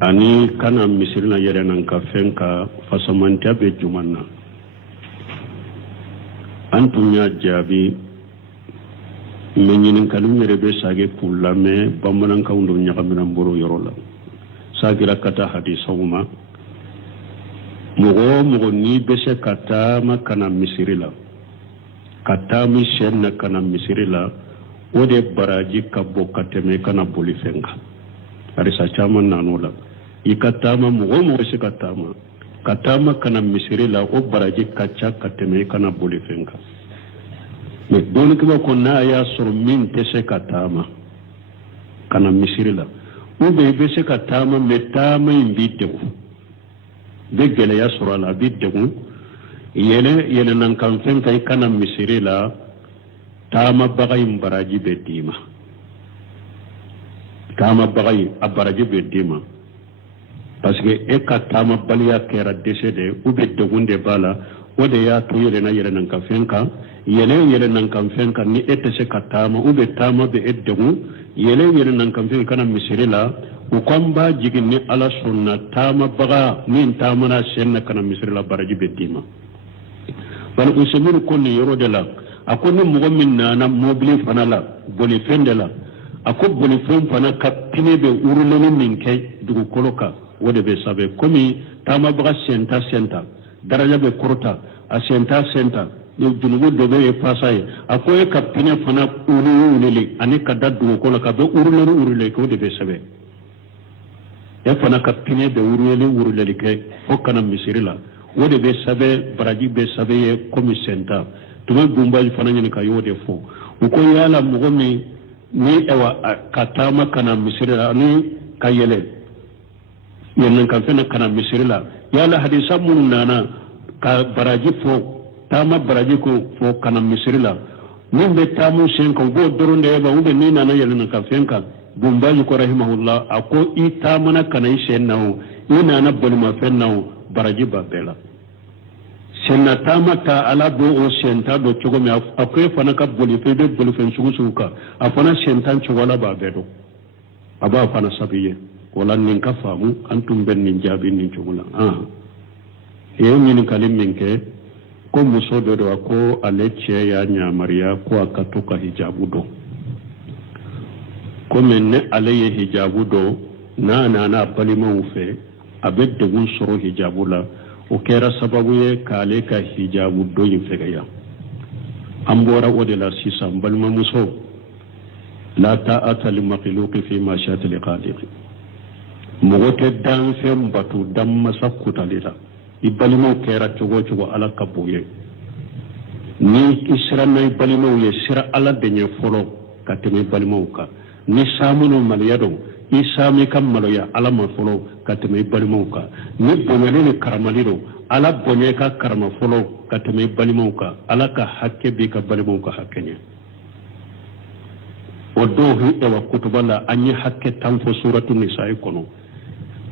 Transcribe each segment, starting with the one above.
ani kana misirina yere nan ka fenka fasamantia be jumanna antunya jabi menyinin kalum yere be sage pullame bambanan ka undo nyakamina mboro yorola sagira kata hadisawuma mugo ni bese kata makana misirila kata mi shenna kana misirila ode baraji kabbo kateme kana boli fenka arisa chama nanola ikatama mugo se katama kana misirila o baraji kacha kateme kana boli fenka me doni kiba konna ya sor min tese katama kana misirila ube bese katama metama imbiteku begele ya sor ala biteku yele nan kan fenka kana misirila tama bagay baraji bedima tama bagay abaraji bedima parce que e ka tama baliya kera décédé ou be degunde bala o de ya to yele nan kan fenka yele nan kan fenka ni etese ka tama ou be tama be edegu yele nan kan fenka kana misirila u kwamba jigini ala sunna tama baga min tama na senna kana misirila baraji bedima bal usmir kunni yoro de la akoni mugo min nana mobile fana la boli fende la ako boli fon fana kapine be uruleni min kay dugu koloka wode be sabe komi tama baga senta daraja be korta a senta yo junugo do be pasaye ako e kapine fana uruleli ani kadda dugu koloka be uruleli ko de be sabe e fana kapine be uruleli kay hokana misirila wode be sabe baraji be sabe ye komi senta tuma gumbaji fana nyini ka yode fo uko yala mugomi ni ewa katama kana misirila ni kayele yennan kan fena kana misirila yala hadisa mun nana ka baraji fo tama baraji ko fo kana misirila min be tamu sen ko go doronde ba ube ni nana yennan kan fenka gumbaji ko rahimahullah ako i tamana kana isen nawo ina na bolma fennawo baraji babela senna tamata ala do o senta do chogo me akwe fana ka boli fe be boli fen sugusuka afana sentan chogola ba bedo aba fana sabiye wala nin ka famu antum ben nin jabi nin chogola ye min kalim minke ko muso do ko aleche ya nya maria ko akatoka hijabu do ko menne alaye hijabu do na balima ufe abedde gun soro hijabu la o kera sababu ye kale ka hijabu do yin fegaya ambora ode la sisa balma muso la ta'ata li makhluqi fi ma sha'at li khaliq mogote dan fe mbatu dam masakuta lita ibalimo kera chogo ala kabuye ni israna ibalimo ye sira ala denye folo kateme balimo ka ni samuno maliyado isami kam maloya ala ma folo kateme balimoka ni bonyane ni karamaliro ala bonye ka karama folo kateme balimoka ala ka hakke bi ka balimoka hakkenya odo ewa kutubala anyi hakke tanfo suratu nisa ikono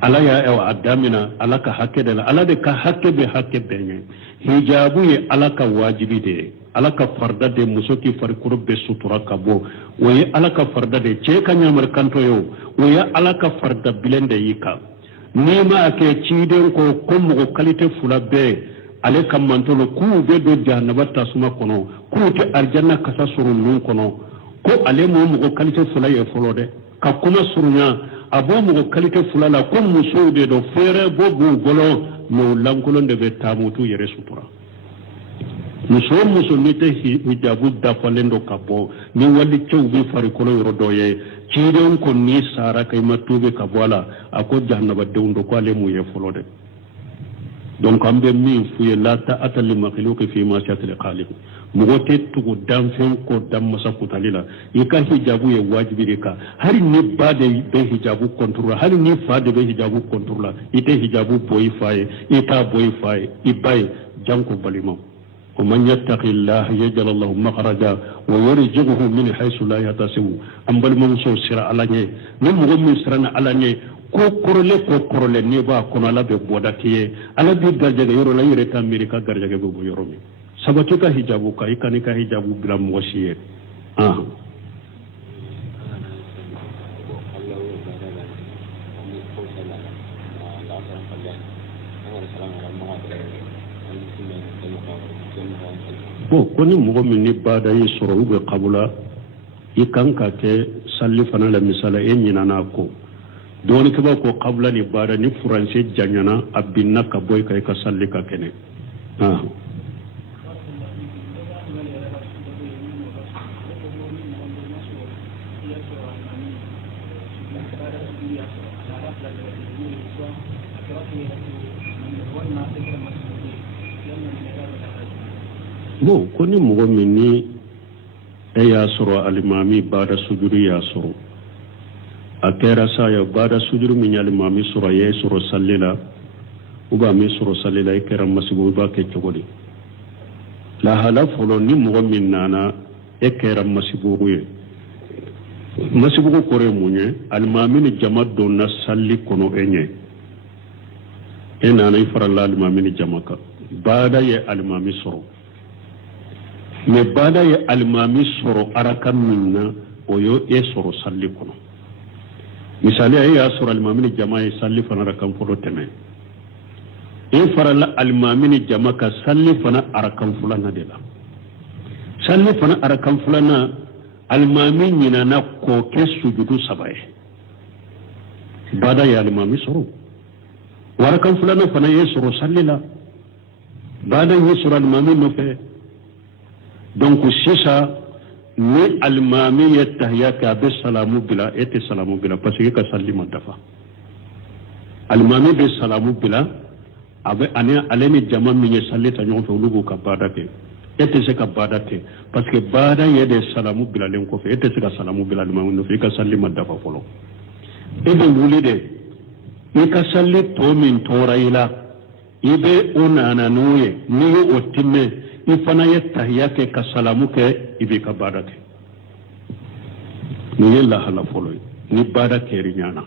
ala ya ewa adamina ala ka hakke de ala de ka hakke be hakke benye hijabu ye ala ka wajibi de ala ka farda de musoki farikuro be sutura kabo waye ala ka farda de ce ka nyamar kanto yo waye ala ka farda bilende yika ni ma ke ciden ko ko kalite fula be ale kam mantolo ku be do jahannaba tasuma kono ku te arjanna kasa surun nun kono ko ale mo kalite fula ye folode ka kuma surunya abo mo kalite fula la ko muso de do fere bobu golo no lankolon de be tamutu yere sutura muso ni te hijabu da falendo kapo ni wali chewbi farikolo yorodoye ciden ko ni sara kay matube kabwala ako jahannaba dewndo ko ale mu ye folode donc ambe mi fuye la ta atal makhluqi fi ma sha'at khaliq mugote tugu damfen ko dam masakuta lila yika hijabu ye wajibi ka hari ni bade be hijabu contrôle hari ni fade be hijabu contrôle ite hijabu boy faye ita boy faye ibay janko balimo ومن يتق الله يجعل الله مخرجا ويرزقه من حيث لا يحتسب امبل منصور سر على ني من مغم سرنا على ني ko korole ni ba kono la be bodatiye ala bi garjaga yoro la yire amerika garjaga be yoro mi sabatu ka hijabu ka ikani ka hijabu gram wasiye koni mogo min ni bada yi soro ube qabula i kan ka ke salli fana la misala e ɲinana ko doni keba ko qabla ni bada ni furanse janyana abinna ka boy ka ka salli ka kene bon koni mogo min ni e y'a sɔrɔ alimami bada sujuru y'a sɔrɔ a kɛra sa ya bada sujuru min alimami sɔrɔ ye sɔrɔ salli la u b'a min sɔrɔ salli la i kɛra masibu i b'a kɛ cogo di lahala fɔlɔ ni mɔgɔ min nana e kɛra masibugu ye masibugu kɔrɔ ye mun ye alimami ni jama donna salli kɔnɔ e ɲɛ e nana i farala alimami ni jama kan bada ye alimami sɔrɔ mais bada ye alimami sɔrɔ araka min na o yo e sɔrɔ salli kɔnɔ misali e y'a sɔrɔ alimami ni jama ye salli fana arakan fɔlɔ tɛmɛ e farala alimami ni jama ka salli fana arakan filanan de la salli fana arakan filanan alimami ɲinana k'o kɛ sujudu 3 ye bada ye alimami sɔrɔ arakan filanan fana ye sɔrɔ salli la bada ye sɔrɔ alimami nɔfɛ donc sisa ni alimami ye tahiyya kɛ a bɛ salamu bila e tɛ salamu bila parce que ka salli ma dafa alimami bɛ salamu bila a bɛ ani ale ni jama min ye salli ta ɲɔgɔn fɛ olu b'u ka baada kɛ e tɛ se ka baada kɛ parce que baada ye de salamu bilalen kɔfɛ e tɛ se ka salamu bila alimami nɔfɛ i ka salli ma dafa fɔlɔ e bɛ wuli de i ka salli tɔ min tora i la i bɛ o nana n'o ye n'i ye o timmɛ i fana ye tahiyya kɛ ka salamu kɛ i b'i ka baada kɛ nin ye lahala fɔlɔ ye ni baada kɛri ɲana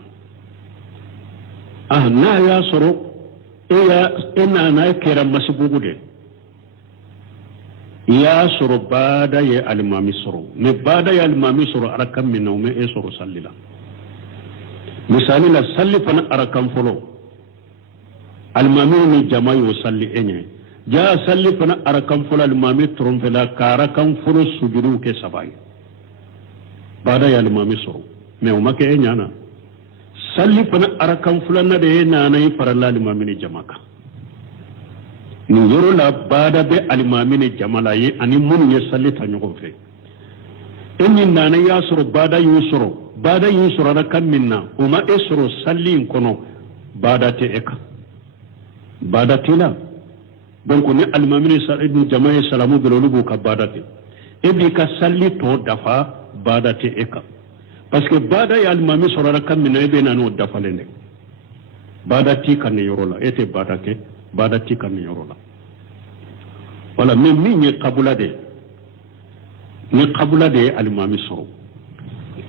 n'a y'a sɔrɔ e nana e kɛra masibugu de i y'a sɔrɔ baada ye alimami sɔrɔ mais baada ye alimami sɔrɔ arakan min na o mɛ e sɔrɔ salli la misali la salli fana arakan fɔlɔ alimami ni jama y'o salli e ɲɛ jaa salli fana arakan fɔlɔ alimami tɔrɔnfɛla ka arakan fɔlɔ sujudu kɛ 3 ye baada ye alimami sɔrɔ mais o ma kɛ e ɲana salli fana arakan filanan de ye nana i farala alimami ni jama kan nin yɔrɔ la baada bɛ alimami ni jama la ye ani minnu ye salli ta ɲɔgɔn fɛ e min nana i y'a sɔrɔ baada y'u sɔrɔ arakan min na o ma e sɔrɔ salli in kɔnɔ baada tɛ e kan baada t'i la donc ni alimami ni jama ye salamu bila olu b'u ka baada kɛ e b'i ka salli tɔ dafa baada tɛ e kan parce que baada ye alimami sɔrɔ arakan min na e bɛ na n'o dafalen dɛ baada t'i kan nin yɔrɔ la e tɛ baada kɛ baada t'i kan nin yɔrɔ la wala mais min ye kabula de ni kabula de ye alimami sɔrɔ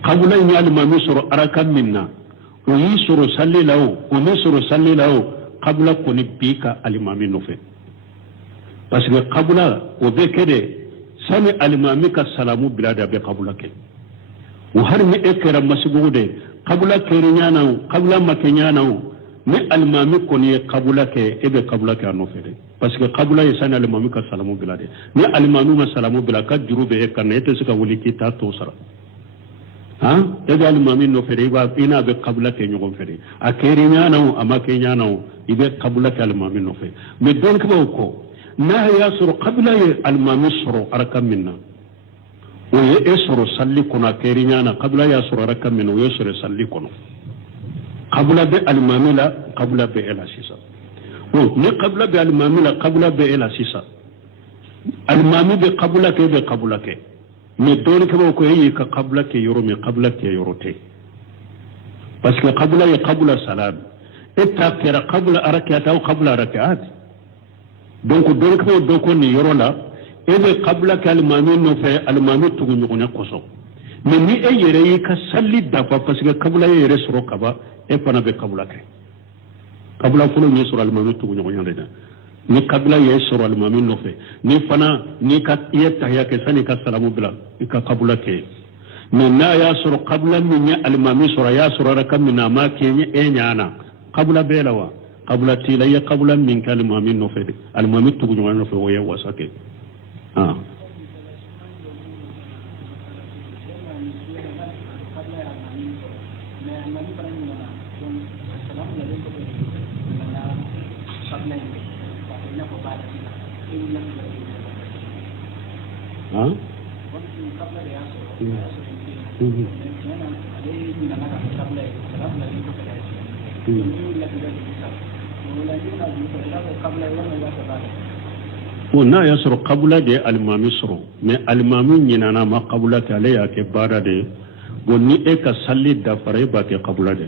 kabula in ye alimami sɔrɔ arakan min na o y'i sɔrɔ salli la o m'i sɔrɔ salli la o kabula kɔni b'i ka alimami nɔfɛ parce que kabula o bɛ kɛ de sani alimami ka salamu bila de a bɛ kabula kɛ o hari ni e kɛra masibugu de kabula kɛri ɲana o kabula ma kɛ ɲana o ni alimami kɔni ye kabula kɛ e bɛ kabula kɛ a nɔfɛ de parce que kabula ye sani alimami ka salamu bila de ni alimami ma salamu bila ka juru bɛ e kan na e tɛ se ka wuli k'i t'a tɔ sara e bɛ alimami nɔfɛ de i n'a bɛ kabula kɛ ɲɔgɔn fɛ de a kɛri ɲana o a ma kɛ ɲana o i bɛ kabula kɛ alimami nɔfɛ mais dɔnnikɛlaw kɔ n'a y'a sɔrɔ kabula ye alimami sɔrɔ arakan min na o ye e sɔrɔ salli kɔnɔ a kɛri ɲana kabula y'a sɔrɔ arakan min na o ye sɔrɔ salli kɔnɔ kabula bɛ alimami la kabula bɛ e la sisan ni kabula bɛ alimami la kabula bɛ e la sisan alimami bɛ kabula kɛ e bɛ kabula kɛ mais dɔnnikɛlaw ko e y'i ka kabula kɛ yɔrɔ min kabula kɛ yɔrɔ tɛ parce que kabula ye kabula salam e ta kɛra kabula arakat aw kabula arakat donc dɔnnikɛlaw dɔ ko nin yɔrɔ la e bɛ kabula kɛ alimami nɔfɛ alimami tugu ɲɔgɔnya kosɔn mais ni e yɛrɛ y'i ka salli dafa parce que kabula ye yɛrɛ sɔrɔ kaba e fana bɛ kabula kɛ kabula fɔlɔ ye sɔrɔ alimami tugu ɲɔgɔnya de la ni kabula ye sɔrɔ alimami nɔfɛ ni fana ni ka i ye tahiyya kɛ sani ka salamu bila i ka kabula kɛ mais n'a y'a sɔrɔ kabula min ye alimami sɔrɔ a y'a sɔrɔ arakan min na a ma kɛ e ɲana kabula bɛɛ la wa kabula t'i la i ye kabula min kɛ alimami nɔfɛ de alimami tugu ɲɔgɔnya nɔfɛ o ye wasa kɛ ah na ya sɔrɔ kabula de alimami sɔrɔ mais alimami ɲinana ma kabula kɛ ale y'a kɛ baara de bon ni e ka sali dafara e b'a kɛ kabula de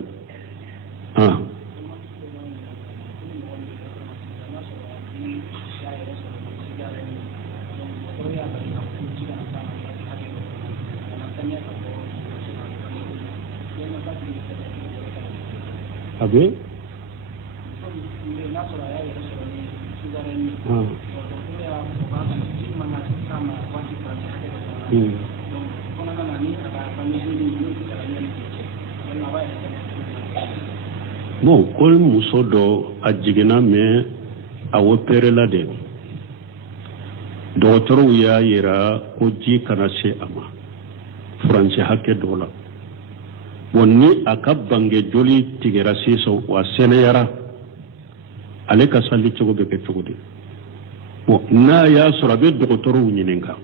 abe bon ko muso dɔ a jiginna mais a opérela de dɔgɔtɔrɔw y'a yira ko ji kana se a ma furancɛ hakɛ dɔ la bon ni a ka bange joli tigɛra sisan wa sɛnɛyara ale ka sali cogo bɛ kɛ cogo di bon n'a y'a sɔrɔ a bɛ dɔgɔtɔrɔw ɲininka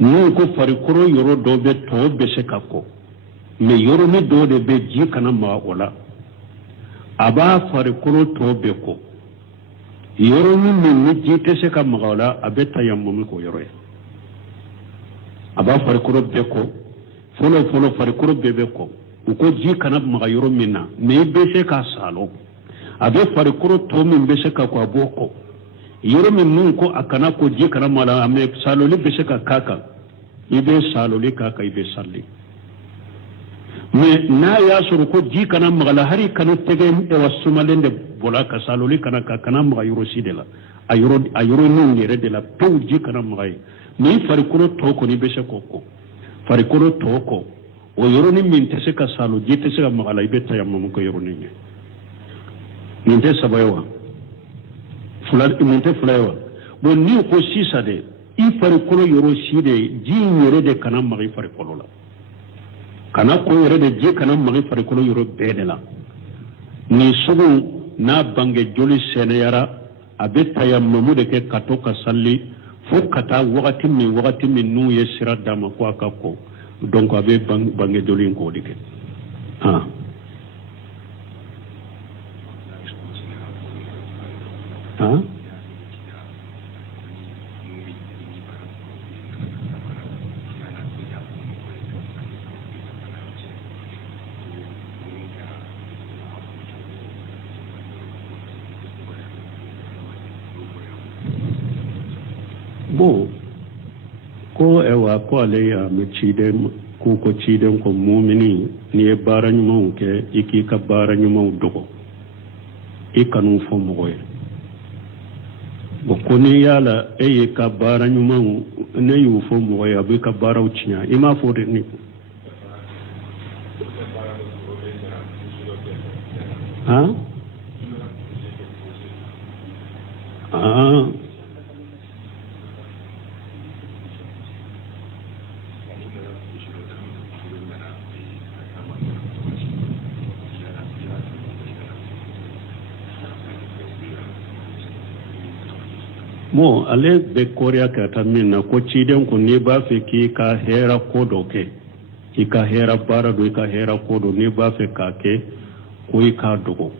n'u ko farikolo yɔrɔ dɔ bɛ tɔ bɛ se ka kɔ mais yɔrɔnin dɔ de bɛ ji kana maga o la a b'a farikolo tɔ bɛ kɔ yɔrɔnin min ni ji tɛ se ka maga o la a bɛ tayammum k'o yɔrɔ ye a b'a farikolo bɛɛ kɔ fɔlɔ farikolo bɛɛ bɛ kɔ u ko ji kana maga yɔrɔ min na mais i bɛ se k'a salon a bɛ farikolo tɔ min bɛ se ka kɔ a b'o kɔ yɔrɔ min nun ko a kana ko ji kana maga mais saloli bɛ se ka k'a kan i bɛ saloli k'a kan i bɛ sali mais n'a y'a sɔrɔ ko ji kana maga la hari kana tɛgɛ wa sumalen de bɔra ka saloli kana maga yɔrɔ si de la a yɔrɔninw yɛrɛ de la pewu ji kana maga ye mais i farikolo tɔ kɔni bɛ se k'o kɔ farikolo tɔ kɔ o yɔrɔnin min tɛ se ka salo ji tɛ se ka maga la i bɛ tayammum kɛ yɔrɔnin ye nin tɛ saba ye wa nin tɛ fila ye wa bon n'i ko sisan de i farikolo yɔrɔ si de ji yɛrɛ de kana maga i farikolo la kana ko yɛrɛ de ji kana maga i farikolo yɔrɔ bɛɛ de la nin sugu n'a bange joli sɛnɛyara a bɛ tayammum de kɛ ka to ka sali fo ka taa wagati min n'u ye sira d'a ma ko a ka kɔ donc a bɛ bange joli in k'o de kɛ bon ko ewa ko ale ya mi ciden ko ciden ko mumini ni ye baara ɲumanw kɛ i k'i ka baara ɲumanw dogo i kanu fɔ mɔgɔ ye bon ko ni yala e ye ka baara ɲumanw ne y'u fɔ mɔgɔ ye a b'i ka baaraw tiɲɛ i m'a fɔ de ni bon ale bɛ kɔrɔya ka taa min na ko ciden ko n'i b'a fɛ k'i ka hɛrɛ ko dɔ kɛ i ka hɛrɛ baara dɔ i ka hɛrɛ ko dɔ n'i b'a fɛ k'a kɛ ko i k'a dogo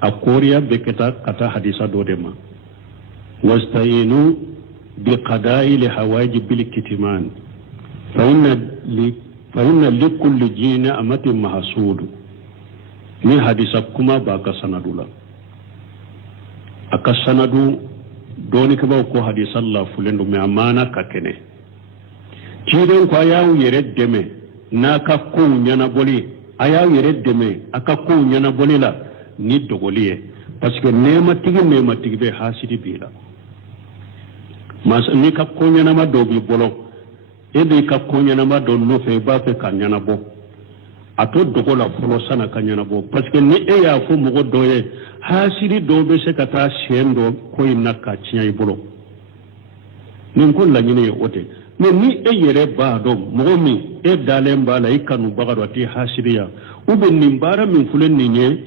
a kɔrɔya bɛ ka taa hadisa dɔ de ma wasta'inu biqada'i hawaiji bil kitman fa inna likulli jini amatin mahsud ni hadisa kuma ba ka sanadu la aka sanadu doni ka ba ko hadisan la fulendo me amana ka kene ciden ko ayaw yere deme na ka ko nyana boli ayaw yere deme aka ko nyana boli la ni dogoliye parce que nema tigi be hasidi bila mas ni ka ko nyana ma do bi bolo e be ka ko nyana ma do no fe ba fe ka nyana bo ato dogola folo sana ka nyana bo parce que ni e ya fo mogo do ye hasidi do be se ka taa siyɛn dɔ ko in na ka tiɲɛ i bolo nin ko laɲini ye o tɛ mais ni e yɛrɛ b'a dɔn mɔgɔ min e dalen b'a la i kanubaga dɔ a tɛ hasiriya ou bien nin baara min filɛ nin ye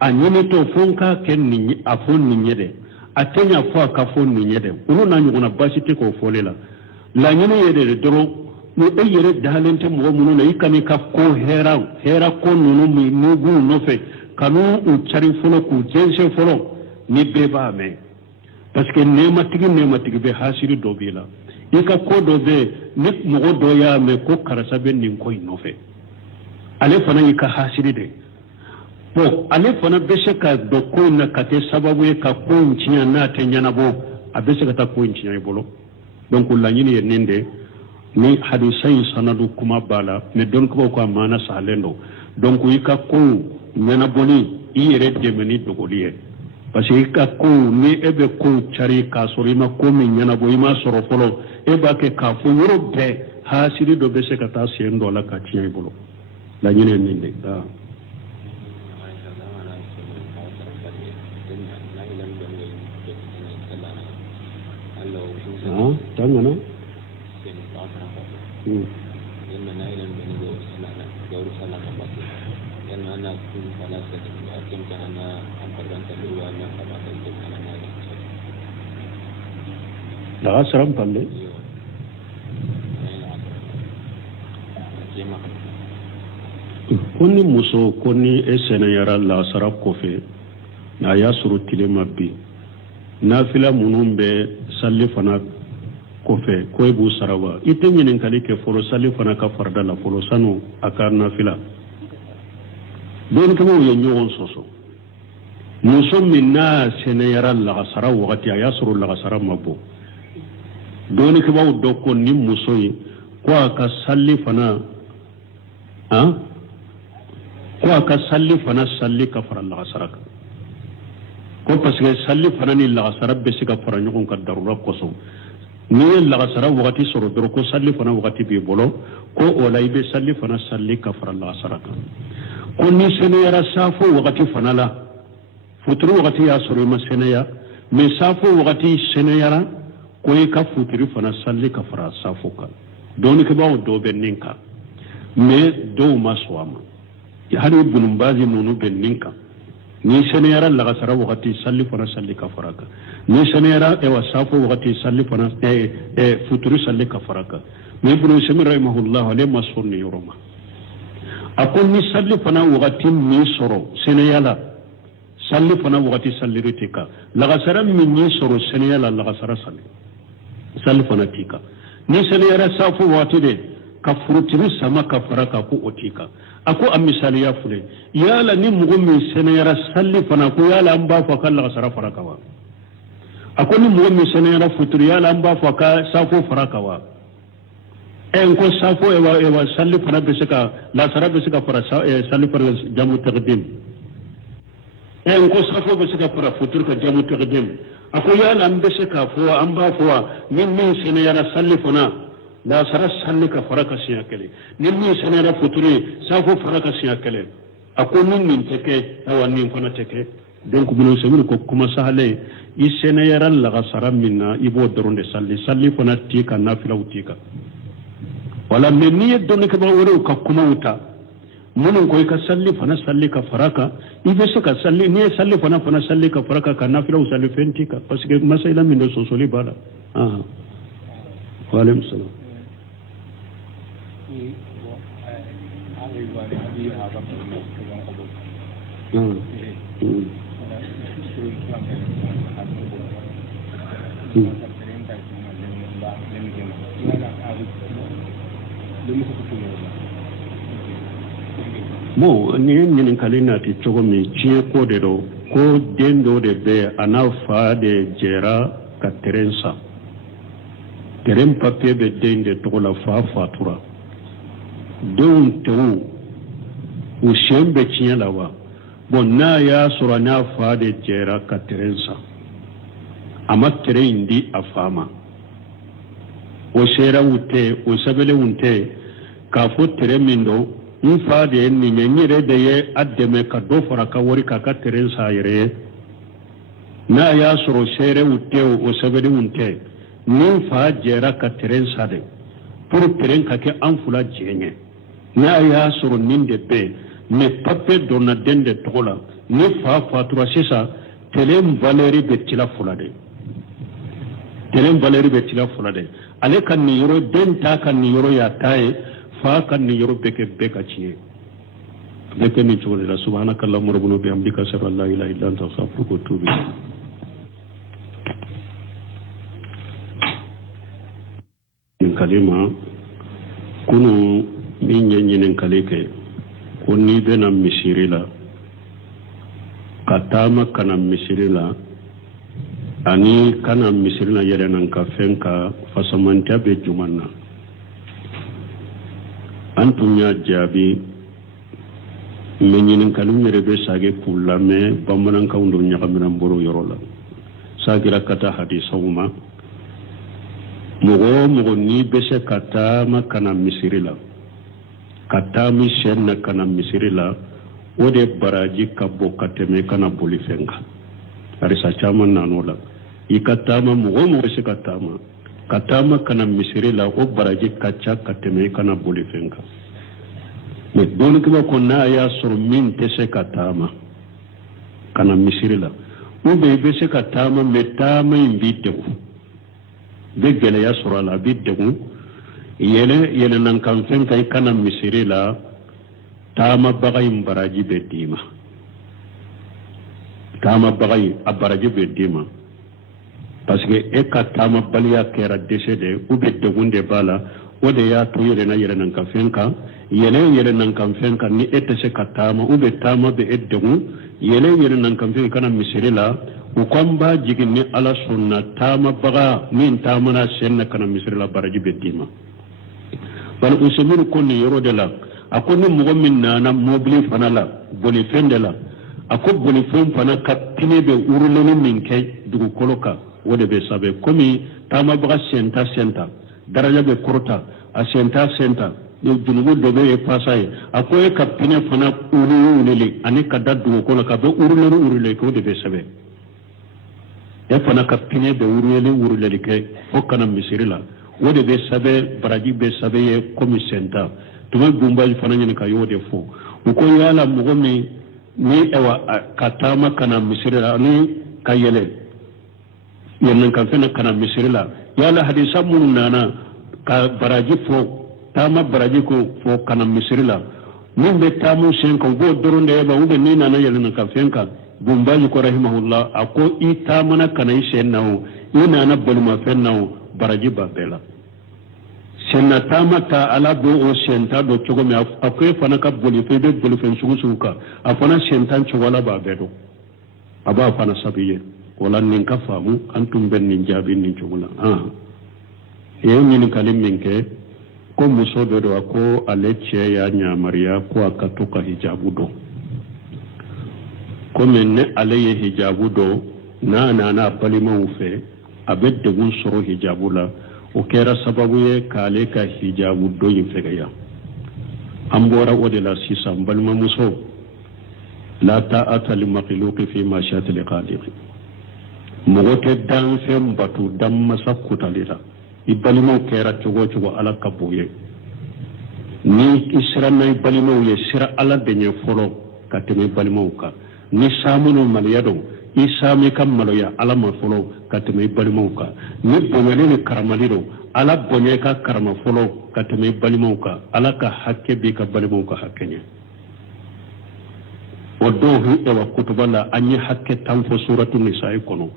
a ɲinitɔ fo n k'a kɛ nin a fɔ nin ye dɛ a tɛ ɲa fɔ a ka fɔ nin ye dɛ olu n'a ɲɔgɔnna baasi tɛ k'o fɔli la laɲini ye de dɔrɔn ni e yɛrɛ dalen tɛ mɔgɔ minnu na i kan'i ka ko hɛra ko ninnu min n'i b'u nɔfɛ kan'u cari fɔlɔ k'u jɛnsɛn fɔlɔ ni bɛɛ b'a mɛn parce que nɛɛmatigi bɛ hasiri dɔ b'i la i ka ko dɔ bɛ ni mɔgɔ dɔ y'a mɛn ko karisa bɛ nin ko in nɔfɛ ale fana y'i ka hasiri de bon ale fana bɛ se ka don ko in na ka kɛ sababu ye ka ko in tiɲɛ n'a tɛ ɲɛnabɔ a bɛ se ka taa ko in tiɲɛ i bolo donc laɲini ye nin de ni hadisa in sanadu kuma b'a la mais dɔnnibagaw ka maana sahalen don donc i ka ko ɲɛnabɔli i yɛrɛ dɛmɛ ni dogoli ye parce que i ka ko ni e bɛ ko cari k'a sɔrɔ i ma ko min ɲɛnabɔ i ma sɔrɔ fɔlɔ e b'a kɛ k'a fɔ yɔrɔ bɛɛ hasiri dɔ bɛ se ka taa sen dɔ la ka tiɲɛ i bolo laɲini ye nin de tangana daga saram palle koni muso koni esenayara la sara kofe na ya suru tilema bi nafila munun be salli fana kofe ko e b'u sarawa i tɛ ɲininkali kɛ fɔlɔ sali fana ka farida la fɔlɔ sanu a ka nafila dɔɔnikɛlaw ye ɲɔgɔn sɔsɔ muso min n'a sɛnɛyara lagasara wagati a y'a sɔrɔ lagasara ma bɔ dɔɔnikɛlaw dɔ ko ni muso ye ko a ka sali fana sali ka fara lagasara kan ko parce que sali fana ni lagasara bɛ se ka fara ɲɔgɔn kan darura kosɔn n'i ye lagasara wagati sɔrɔ dɔrɔn ko sali fana wagati b'i bolo ko o la i bɛ sali fana sali ka fara lagasara kan ko ni sɛnɛyara safo wagati fana la futuru wagati y'a sɔrɔ i ma sɛnɛya mais safo wagati sɛnɛyara ko i ka futuri fana sali ka fara safo kan dɔɔnikɛbaaw dɔw bɛ nin kan mais dɔw ma sɔn a ma hali bununbazi ninnu bɛ nin kan ni sɛnɛyara lagasara wagati sali fana sali ka fara kan ni sɛnɛyara safo wagati sali fana futuri sali ka fara kan mais ibn Usaymin rahimahullah ale ma sɔn nin yɔrɔ ma a ko ni sali fana wagati min sɔrɔ sɛnɛya la sali fana wagati saliri tɛ kan lagasara min y'i sɔrɔ sɛnɛya la lagasara sali fana t'i kan ni sɛnɛyara safo wagati de ka furutiri sama ka fara kan ko o t'i kan a ko a misaliya filɛ yala ni mɔgɔ min sɛnɛyara sali fana ko yala an b'a fɔ a ka lagasara fara kan wa a ko ni mɔgɔ min sɛnɛyara futuri yala an b'a fɔ a ka safo fara kan wa n ko safo sali fana bɛ se ka lasara bɛ se ka fara sali fana jamu taqdim n ko safo bɛ se ka fara futuri ka jamu taqdim a ko yala an bɛ se k'a fɔ an b'a fɔ wa ni min sɛnɛyara sali fana lasara sali ka fara ka siɲɛ kelen ni min sɛnɛyara futuri safo fara ka siɲɛ kelen a ko ni nin tɛ kɛ awa nin fana tɛ kɛ donc Ibn Usaymin ko kuma sahale i sɛnɛyara lagasara min na i b'o dɔrɔn de sali fana t'i kan nafilaw t'i kan wala mais n'i ye dɔnnikɛbaga wɛrɛw ka kumaw ta minnu ko i ka sali fana sali ka fara kan i bɛ se ka sali n'i ye sali fana sali ka fara kan ka nafilaw sali fɛn t'i kan parce que masayila min de sɔsɔli b'a la waaleykum salaam bon ni ɲininkali nati cogo min tiɲɛ ko de don ko den dɔ de bɛ a n'a fa de jɛra ka terrain san terrain papier bɛ den de tɔgɔ la fa fatura denw tɔw u siyɛn bɛ tiɲɛ la wa bon n'a y'a sɔrɔ n'a fa de jɛra ka terrain san a ma terrain in di a fa ma o seerew tɛ o sɛbɛnlenw tɛ k'a fɔ terrain min don n fa de ye nin ye n yɛrɛ de ye a dɛmɛ ka dɔ fara ka wari k'a ka terrain san a yɛrɛ ye n'a y'a sɔrɔ seerew tɛ o sɛbɛnlenw tɛ nin fa jera ka teren sade pour teren ka ke an fula jenye na ya soro nin de be me pape donna dende tola ni fa fatura sisa telen valeri be tila fulade telen valeri be tila fulade ale kan ni yoro den ta kan ni yoro ya tae fa kan ni yoro beke beka chiye beke ni chole la subhanakallahumma rabbuna bihamdika ashhadu an la ilaha illa anta astaghfiruka wa atubu ilayk kalima kunu min ɲɛɲinin kale kɛ ko n'i bɛna misiri la ka taama kana misiri la ani kana misiri la yɛlɛnan ka fɛn ka fasamantiya bɛ juman na an tun y'a jaabi mɛ ɲininkaliw yɛrɛ bɛ sage k'u lamɛn bamanankanw don ɲagaminan bolo yɔrɔ la sagira ka taa hadisaw ma mɔgɔ mɔgɔ n'i bɛ se ka taama kana misiri la ka taami sɛn na kana misiri la o de baraji ka bɔ ka tɛmɛ kana boli fɛn kan arisa caman nan'o la i ka taama mɔgɔ mɔgɔ bɛ se ka taama kana misiri la o baraji ka ca ka tɛmɛ kana boli fɛn kan mɛ dɔɔnikiba ko n'a y'a sɔrɔ min tɛ se ka taama kana misiri la ou bien i bɛ se ka taama mɛ taama in b'i degun bɛ gɛlɛya sɔrɔ a la a bɛ degun yɛlɛnan kan fɛn kan i kana misiri la taamabaga in baraji bɛ d'i ma taamabaga in a baraji bɛ d'i ma parce que e ka taamabaliya kɛra dɛsɛ de ou bien degun de b'a la o de y'a to yɛlɛnan kan fɛn kan yɛlɛnan kan fɛn kan ni e tɛ se ka taama ou bien taama bɛ e degun yɛlɛnan kan fɛn kana misiri la u kan b'a jigin ni ala sɔnna taamabaga min taamana sen na kana misiri la baraji bɛ d'i ma bari usemiru ko nin yɔrɔ de la a ko ni mɔgɔ min nana mobili fana la bolifɛn de la a ko bolifɛn fana ka pine bɛ uruleni min kɛ dugukolo kan o de bɛ sabe komi taamabaga senta daraja bɛ kɔrɔta a senta junubu dɔ bɛ ye pasa ye a ko e ka pine fana wulili ani ka da dugukolo ka bɛ uruleni k'o de bɛ sɛbɛn e fana ka pine bɛ uruleli kɛ fo kana misiri la o de bɛ sɛbɛn baraji bɛ sɛbɛn ye komi senta tuma gunbaji fana ɲini ka y'o de fɔ u ko yala mɔgɔ min ni ka taama kana misiri la ni ka yɛlɛn kan fɛn kana misiri la yala hadisa minnu nana ka baraji fɔ taama baraji ko fɔ kana misiri la min bɛ taamu sen kan u b'o dɔrɔn de ye ba ou bien ni nana yɛlɛn kan fɛn kan gunbaji ko rahimahullah a ko i taamana kana i sen na o i nana bolimafɛn na o baraji b'a bɛɛ la senna taama ta ala b'o o senta dɔ cogo min a ko e fana ka bolifɛn i bɛ bolifɛn sugu kan a fana sentan cogo la b'a bɛɛ dɔn a b'a fana sabu ye wala nin ka faamu an tun bɛ nin jaabi nin cogo la e ye ɲininkali min kɛ ko muso dɔ don a ko ale cɛ y'a ɲamariya ko a ka to ka hijabu dɔn komi ne ale ye hijabu dɔn n'a nana balimaw fɛ a bɛ degun sɔrɔ hijabu la o kɛra sababu ye k'ale ka hijabu dɔn in fɛgɛya an bɔra o de la sisan balimamuso la ta'ata li makhluqi fi mashiyati al-qadir mɔgɔ tɛ danfɛn batu danmasa kutali la i balimaw kɛra cogo cogo ala ka b'o ye ni i siranna i balimaw ye sira ala de ɲɛ fɔlɔ ka tɛmɛ balimaw kan ni saamunu maliya don i saami ka maloya ala ma fɔlɔ ka tɛmɛ i balimaw kan ni bonyali ni karamali don ala bonya ka karama fɔlɔ ka tɛmɛ i balimaw kan ala ka hakɛ b'i ka balimaw ka hakɛ ɲɛ o don ewa kutuba la an ye hakɛ tan fɔ suratu nisa'i kɔnɔ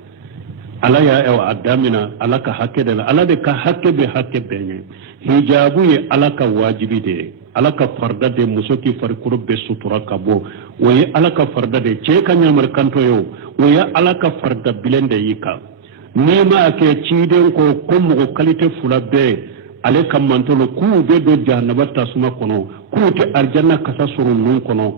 ala y'a ewa a damina ala ka hakɛ de la ala de ka hakɛ bɛ hakɛ bɛɛ ɲɛ hijabu ye ala ka wajibi de ye ala ka farda de muso k'i farikolo bɛɛ sutura ka bɔ o ye ala ka farda de cɛ ka ɲamari kanto ye o ye ala ka farda bilen de y'i kan n'i ma kɛ ciden ko mɔgɔ kalite fila bɛɛ ale ka mantolo k'u bɛ don jahanaba tasuma kɔnɔ k'u tɛ arijanna kasa sɔrɔ ninnu kɔnɔ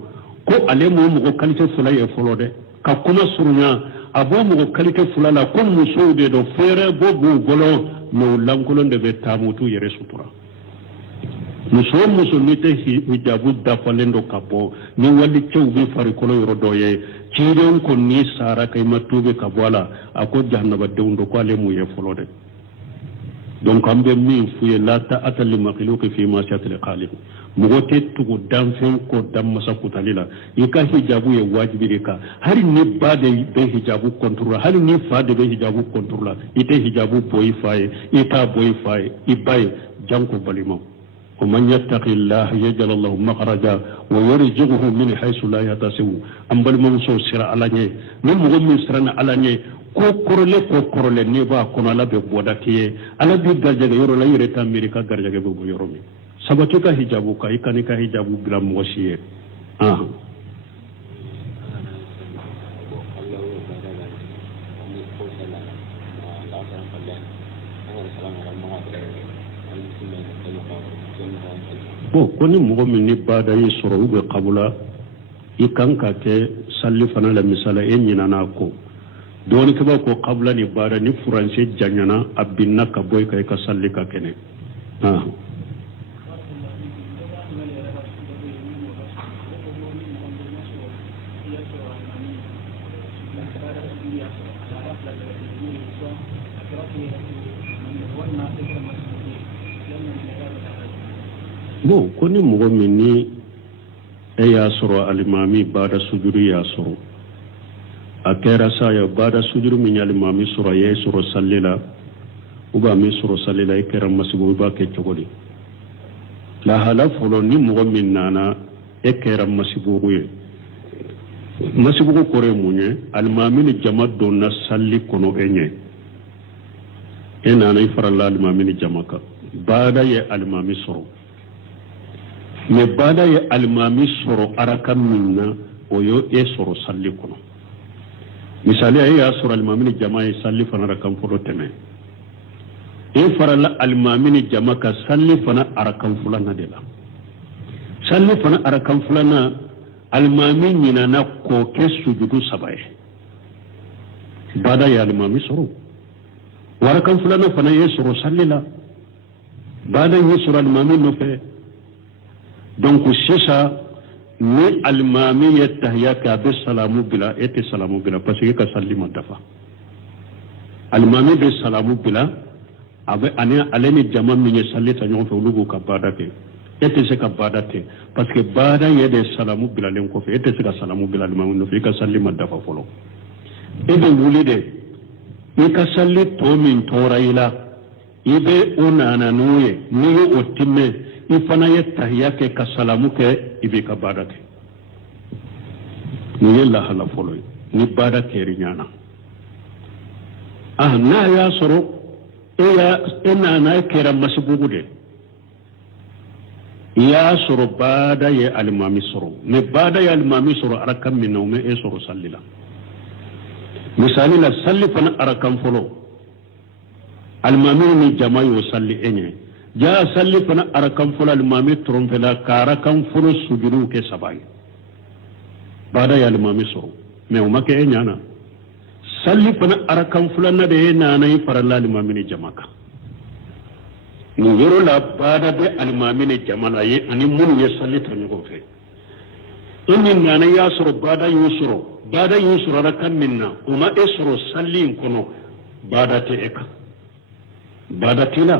ko ale m'o mɔgɔ kalite fila ye fɔlɔ dɛ ka kuma surunya a b'o mɔgɔ kalite fila la ko musow de don fɛɛrɛ bɔ b'u bolo mɛ o lankolon de bɛ taa mutu yɛrɛ sutura muso o muso n'i tɛ hijabu dafalen dɔ ka bɔ ni wali cɛw bɛ farikolo yɔrɔ dɔ ye ciden ko n'i sara ka i ma tuube ka bɔ a la a ko jahanabadenw don ko ale m'o ye fɔlɔ dɛ donc an bɛ min f'u ye la ta'ata li makhluqin fi ma'siyatil khaliq mɔgɔ tɛ tugu danfɛn ko dan masa kutali la i ka hijabu ye wajibi de kan hali ni ba de bɛ hijabu contrôle hali ni fa de bɛ hijabu contrôle i tɛ hijabu bɔ i fa ye i t'a bɔ i fa ye i ba ye janko balimaw ومن يتق الله يجعل له مخرجا ويرزقه من حيث لا يحتسب أم بل منصور سر على ني من مغمن سرنا على ني ko korole ne ba kono ala be bodati ala bi garjaga yoro la yire Amerika garjaga be yoro mi sabatu ka hijabu ka ikani ka hijabu bila mwasiye ko ni mɔgɔ min ni bada yi sɔrɔ u bɛ kabula i kan ka kɛ salli fana la misala e ɲinana ko dɔɔni kɛba ko kabula ni bada ni furancɛ janyana a binna ka bɔ i ka i ka salli ka kɛnɛ bon ko ni mɔgɔ min ni e y'a sɔrɔ alimami bada sujuru y'a sɔrɔ a kɛra sa ya bada sujuru min alimami sɔrɔ ye sɔrɔ salli la u b'a min sɔrɔ salli la i kɛra masibu i b'a kɛ cogo di lahala fɔlɔ ni mɔgɔ min nana e kɛra masibu ye masibu kɔrɔ ye mun ye alimami ni jama donna salli kɔnɔ e ɲɛ e nana i farala alimami ni jama kan bada ye alimami sɔrɔ mais bada ye alimami sɔrɔ araka min na o yo e sɔrɔ salli kɔnɔ misali e y'a sɔrɔ alimami ni jama ye salli fana arakan fɔlɔ tɛmɛ e farala alimami ni jama ka salli fana arakan filanan de la salli fana arakan filanan alimami ɲinana k'o kɛ sujudu 3 ye bada ye alimami sɔrɔ arakan filanan fana ye sɔrɔ salli la bada ye sɔrɔ alimami nɔfɛ donc sisan ni alimami ye tahiya kɛ a bɛ salamu bila e tɛ salamu bila parce que ka salli ma dafa alimami bɛ salamu bila a bɛ ani ale ni jama min ye salli ta ɲɔgɔn fɛ olu b'u ka baada kɛ e tɛ se ka baada kɛ parce que baada ye de salamu bilalen kɔfɛ e tɛ se ka salamu bila alimami nɔfɛ i ka salli ma dafa fɔlɔ e bɛ wuli de i ka salli tɔ min tora i la i bɛ o nana n'o ye n'i ye o timmɛ i fana ye tahiya kɛ ka salamu kɛ i b'i ka baada kɛ nin ye lahala fɔlɔ ye ni baada kɛri ɲana n'a y'a sɔrɔ e nana kɛra masibugu de i y'a sɔrɔ baada ye alimami sɔrɔ mais baada ye alimami sɔrɔ arakan min na o mɛ e sɔrɔ salli la misali la salli fana arakan fɔlɔ alimami ni jama y'o salli e ɲɛ jaa salli fana arakan fɔlɔ alimami tɔrɔnfɛla ka arakan fɔlɔ sujudu kɛ 3 ye baada ye alimami sɔrɔ mais o ma kɛ e ɲana salli fana arakan filanan de ye nana i farala alimami ni jama kan nin yɔrɔ la baada bɛ alimami ni jama la ye ani minnu ye salli ta ɲɔgɔn fɛ e min nana i y'a sɔrɔ baada y'o sɔrɔ arakan min na o ma e sɔrɔ salli in kɔnɔ baada tɛ e kan baada t'i la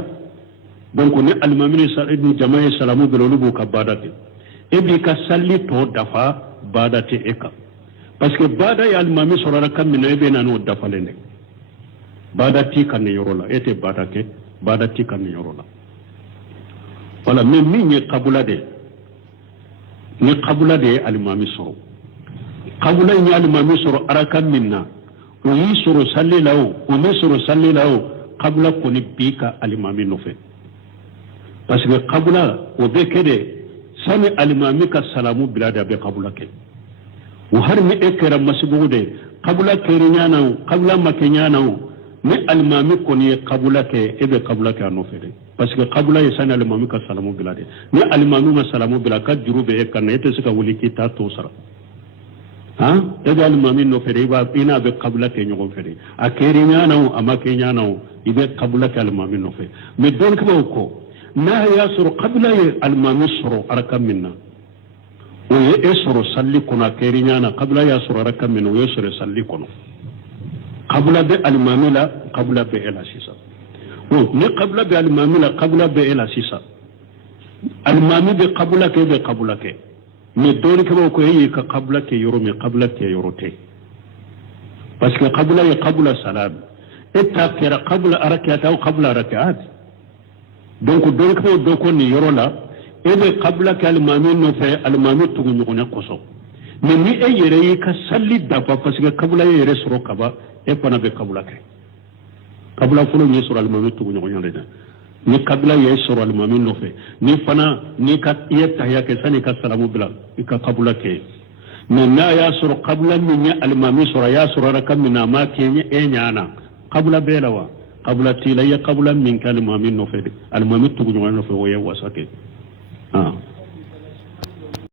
donc ni alimami ni jama ye salamu bila olu b'u ka baada kɛ e b'i ka salli tɔ dafa baada tɛ e kan parce que baada ye alimami sɔrɔ arakan min na e bɛ na n'o dafalen dɛ baada t'i kan nin yɔrɔ la e tɛ baada kɛ baada t'i kan nin yɔrɔ la voilà mais min ye kabula de ni kabula de ye alimami sɔrɔ kabula in ye alimami sɔrɔ arakan min na o y'i sɔrɔ salli la o mɛ sɔrɔ salli la o kabula kɔni b'i ka alimami nɔfɛ parce que kabula o bɛ kɛ de sani alimami ka salamu bila de a bɛ kabula kɛ o hari ni e kɛra masibugu de kabula kɛri ɲana o kabula ma kɛ ɲana o ni alimami kɔni ye kabula kɛ e bɛ kabula kɛ a nɔfɛ de parce que kabula ye sani alimami ka salamu bila de ni alimami ma salamu bila ka juru bɛ e kan na e tɛ se ka wuli k'i t'a to sara e bɛ alimami nɔfɛ de i n'a bɛ kabula kɛ ɲɔgɔn fɛ de a kɛri ɲana o a ma kɛ ɲana o i bɛ kabula kɛ alimami nɔfɛ mais dɔnnikɛlaw kɔ n'a y'a sɔrɔ kabula ye alimami sɔrɔ arakan min na o ye e sɔrɔ salli kɔnɔ a kɛri ɲana kabula y'a sɔrɔ arakan min na o ye sɔrɔ salli kɔnɔ kabula bɛ alimami la kabula bɛ e la sisan ne qabla be almami la qabla be ela sisa almami be qabla ke mais doni ke ko yi ka qabla ke yoro me qabla ke yorote parce que qabla ya qabla salam etta kera qabla arakat aw qabla rakat donc doni ke do ko ni yoro la ebe qabla ke almami no fe almami tugu nyone koso mais ni e yere yi ka salli da parce que qabla yere soro kaba e fana be qabla ke kabla fulo ni sura almami tugu nyoko nyande ni kabla ye sura almami no fe ni fana ni ka yetta ya ke sani ka salamu bila ka kabla ke ni na ya sura kabla min ya almami sura ya sura rakam min ma ke e nyana kabla belawa kabla tilayya kabla min kalmami no fe almami tugu nyoko no fe wo ye wasake